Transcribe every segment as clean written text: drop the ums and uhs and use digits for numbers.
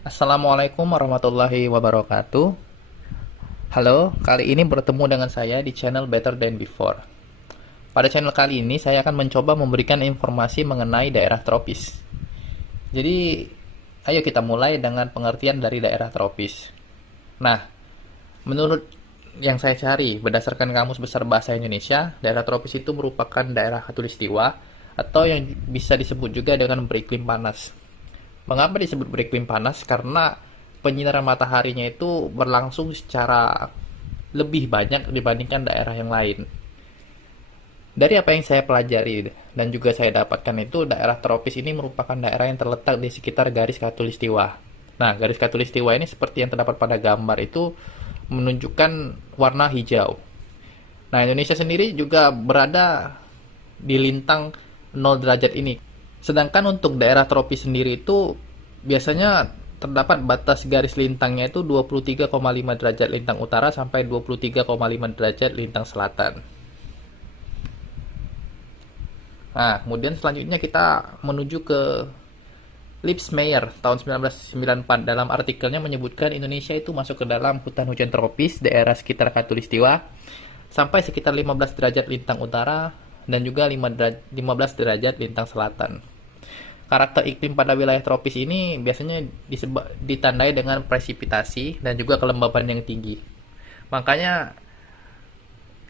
Assalamualaikum warahmatullahi wabarakatuh. Halo, kali ini bertemu dengan saya di channel Better Than Before. Pada channel kali ini saya akan mencoba memberikan informasi mengenai daerah tropis. Jadi, ayo kita mulai dengan pengertian dari daerah tropis. Nah, menurut yang saya cari berdasarkan Kamus Besar Bahasa Indonesia, daerah tropis itu merupakan daerah khatulistiwa atau yang bisa disebut juga dengan beriklim panas. Mengapa disebut beriklim panas? Karena penyinaran mataharinya itu berlangsung secara lebih banyak dibandingkan daerah yang lain. Dari apa yang saya pelajari dan juga saya dapatkan itu, daerah tropis ini merupakan daerah yang terletak di sekitar garis khatulistiwa. Nah, garis khatulistiwa ini seperti yang terdapat pada gambar itu menunjukkan warna hijau. Nah, Indonesia sendiri juga berada di lintang 0 derajat ini. Sedangkan untuk daerah tropis sendiri itu biasanya terdapat batas garis lintangnya itu 23,5 derajat lintang utara sampai 23,5 derajat lintang selatan. Nah, kemudian selanjutnya kita menuju ke Lipsmeyer tahun 1994. Dalam artikelnya menyebutkan Indonesia itu masuk ke dalam hutan hujan tropis daerah sekitar khatulistiwa sampai sekitar 15 derajat lintang utara dan juga 15 derajat lintang selatan. Karakter iklim pada wilayah tropis ini biasanya ditandai dengan presipitasi dan juga kelembaban yang tinggi. Makanya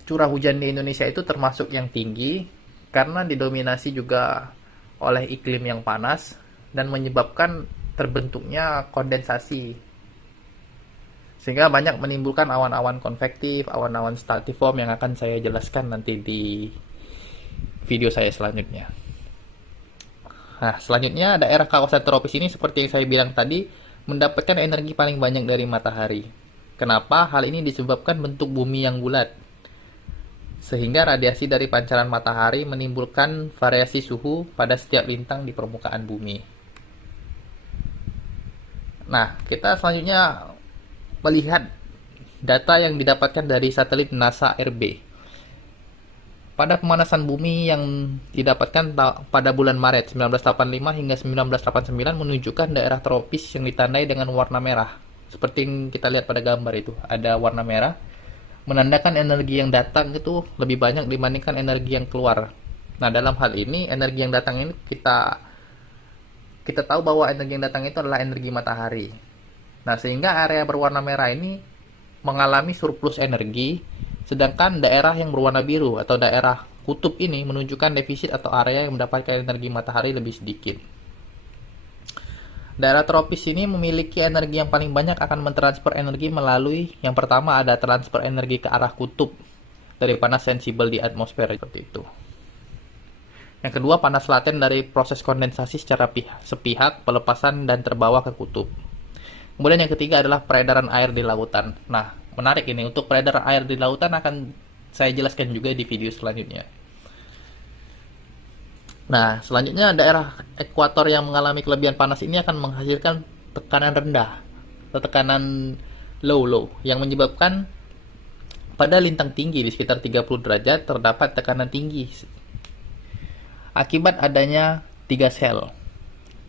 curah hujan di Indonesia itu termasuk yang tinggi karena didominasi juga oleh iklim yang panas dan menyebabkan terbentuknya kondensasi. Sehingga banyak menimbulkan awan-awan konvektif, awan-awan stratiform yang akan saya jelaskan nanti di video saya selanjutnya. Nah, selanjutnya daerah kawasan tropis ini seperti yang saya bilang tadi mendapatkan energi paling banyak dari matahari. Kenapa? Hal ini disebabkan bentuk bumi yang bulat. Sehingga radiasi dari pancaran matahari menimbulkan variasi suhu pada setiap lintang di permukaan bumi. Nah, kita selanjutnya melihat data yang didapatkan dari satelit NASA RB. Pada pemanasan bumi yang didapatkan pada bulan Maret 1985 hingga 1989 menunjukkan daerah tropis yang ditandai dengan warna merah. Seperti yang kita lihat pada gambar itu, ada warna merah menandakan energi yang datang itu lebih banyak dibandingkan energi yang keluar. Nah, dalam hal ini energi yang datang ini kita tahu bahwa energi yang datang itu adalah energi matahari. Nah, sehingga area berwarna merah ini mengalami surplus energi, sedangkan daerah yang berwarna biru atau daerah kutub ini menunjukkan defisit atau area yang mendapatkan energi matahari lebih sedikit. Daerah tropis ini memiliki energi yang paling banyak akan mentransfer energi melalui yang pertama ada transfer energi ke arah kutub dari panas sensibel di atmosfer seperti itu. Yang kedua, panas laten dari proses kondensasi secara sepihak, pelepasan dan terbawa ke kutub. Kemudian yang ketiga adalah peredaran air di lautan. Nah, menarik ini. Untuk peredaran air di lautan akan saya jelaskan juga di video selanjutnya. Nah, selanjutnya daerah ekuator yang mengalami kelebihan panas ini akan menghasilkan tekanan rendah atau tekanan low yang menyebabkan pada lintang tinggi di sekitar 30 derajat terdapat tekanan tinggi akibat adanya 3 sel.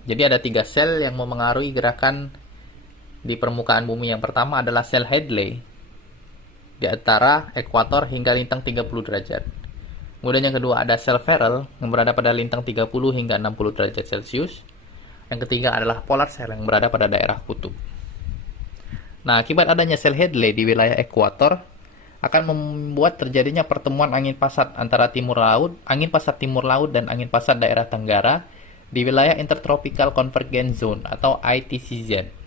Jadi ada 3 sel yang memengaruhi gerakan di permukaan bumi. Yang pertama adalah sel Hadley di antara ekuator hingga lintang 30 derajat. Kemudian yang kedua ada sel Ferrel yang berada pada lintang 30 hingga 60 derajat Celcius. Yang ketiga adalah polar cell yang berada pada daerah kutub. Nah, akibat adanya sel Hadley di wilayah ekuator akan membuat terjadinya pertemuan angin pasat antara angin pasat timur laut dan angin pasat daerah Tenggara di wilayah Intertropical Convergence Zone atau ITCZ.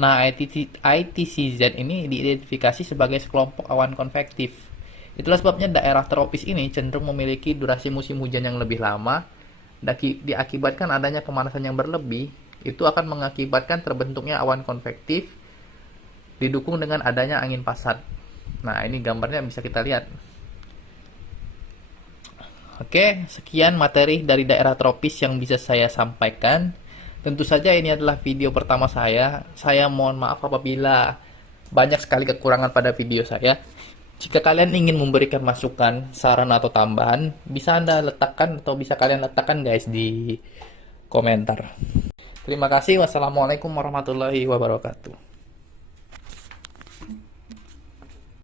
Nah, ITCZ ini diidentifikasi sebagai sekelompok awan konvektif. Itulah sebabnya daerah tropis ini cenderung memiliki durasi musim hujan yang lebih lama. Diakibatkan adanya pemanasan yang berlebih, itu akan mengakibatkan terbentuknya awan konvektif didukung dengan adanya angin pasat. Nah, ini gambarnya bisa kita lihat. Oke, sekian materi dari daerah tropis yang bisa saya sampaikan. Tentu saja ini adalah video pertama saya. Saya mohon maaf apabila banyak sekali kekurangan pada video saya. Jika kalian ingin memberikan masukan, saran atau tambahan, bisa Anda letakkan atau bisa kalian letakkan guys di komentar. Terima kasih. Wassalamualaikum warahmatullahi wabarakatuh.